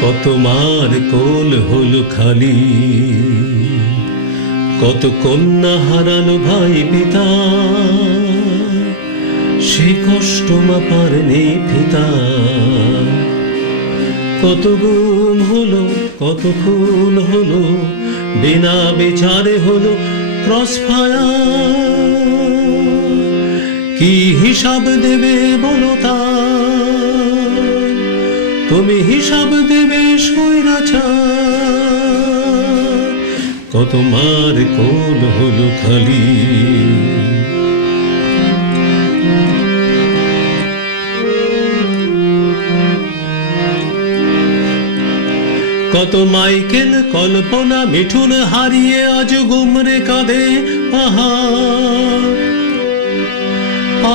কত মার কোল হলো খালি, কত কন্যা হারালো ভাই পিতা, সে কষ্ট মাপার নেই পিতা। কত গুম হলো, কত খুন হলো, বিনা বিচারে হলো ক্রস ফায়ার। কি হিসাব দেবে বলো তার, তুমি হিসাব দেবে স্বৈরাচার। কত মার কোল হলো খালি। কত মাইকেল কল্পনা মিঠুন হারিয়ে আজ গুমরে কাঁদে পাহাড়।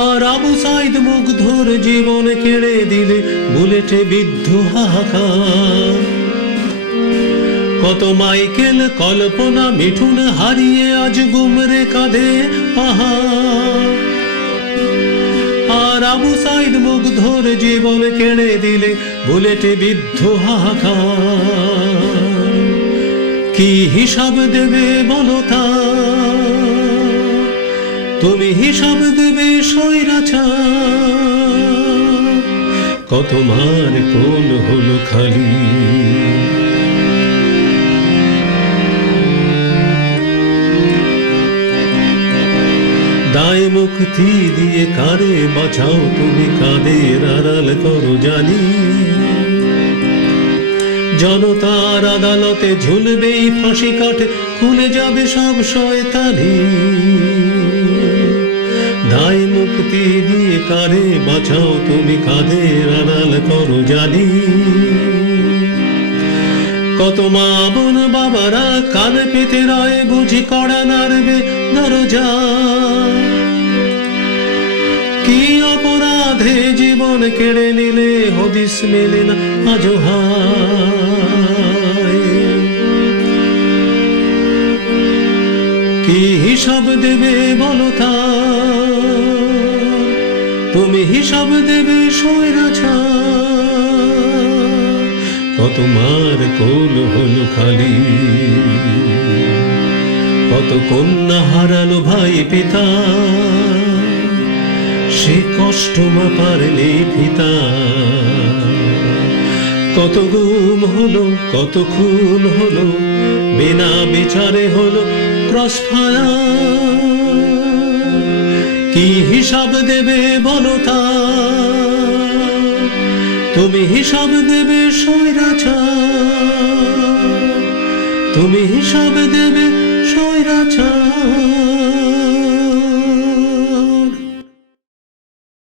আর আবু সাইদ মুগ্ধর জীবন কেড়ে দিলে বুলেটে বিদ্ধ হাহাকার। কত মাইকেল কল্পনা মিঠুন হারিয়ে আজ গুমরে কাঁদে পাহাড়। আর আবু সাইদ মুগ্ধর জীবন কেড়ে দিলে বুলেটে বিদ্ধ হাহাকার। কি হিসাব দেবে বলো তার, তুমি হিসাব দেবে স্বৈরাচার। কত মার কোল হলো খালি। দায় মুক্তি দিয়ে কারে বাঁচাও তুমি, কাদের আড়াল করো জানি। জনতার আদালতে ঝুলবে ফাঁসি কাঠে, খুলে যাবে সব শয়তানি। দায় মুক্তি দিয়ে কারে বাঁচাও তুমি, কাদের আড়াল করো জানি। কত মা বোন বাবারা কান পেতে রয় বুঝি কড়া নাড়বে দরজা। কি অপরাধে জীবন কেড়ে নিলে হদিস মেলে না আজো হায়। কি হিসাব দেবে বলো তার, তুমি হিসাব দেবে স্বৈরাচার। কত মার কোল হলো খালি, কত কন্যা হারালো ভাই পিতা, সে কষ্ট মাপার নেই পিতা। কত গুম হলো, কত খুন হলো, বিনা বিচারে হলো ক্রস ফায়ার। কি হিসাব দেবে বলো তার, তুমি হিসাব দেবে স্বৈরাচার। তুমি হিসাব দেবে স্বৈরাচার।